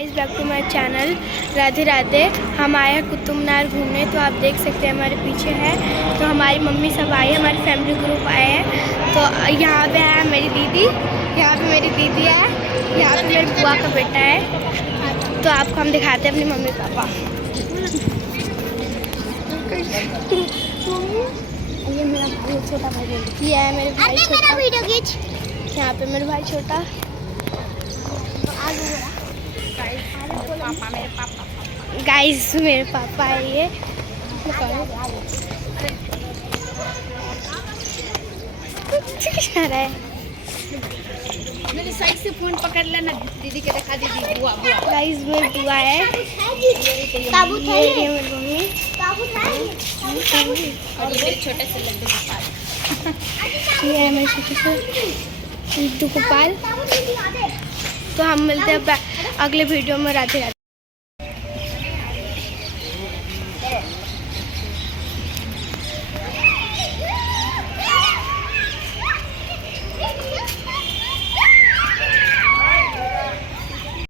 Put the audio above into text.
Guys back to my channel Radhe Radhe. हम आए हैं कुतुब मीनार घूमने, तो आप देख सकते हैं हमारे पीछे है। तो हमारी मम्मी सब आई है, हमारी फैमिली ग्रुप आए हैं। तो यहाँ पे है मेरी दीदी, यहाँ पे मेरी दीदी है, यहाँ पे मेरी बुआ का बेटा है। तो आपको हम दिखाते हैं अपनी मम्मी पापा। ये मेरा भाई छोटा भाई, ये है मेरे भाई छोटा। वीडियो खींच। यहाँ पे मेरे भाई छोटा। गाइस मेरे पापा है ये। मेरे साइड से फोन पकड़ लेना, दीदी के दिखा दीदी। बुआ बुआ गाइस मेरी बुआ है, ये मेरी मम्मी, और ये मेरे छोटे से लड्डू गोपाल। ये है मेरे छोटे से लड्डू गोपाल। तो हम मिलते हैं अगले वीडियो में। राधे राधे।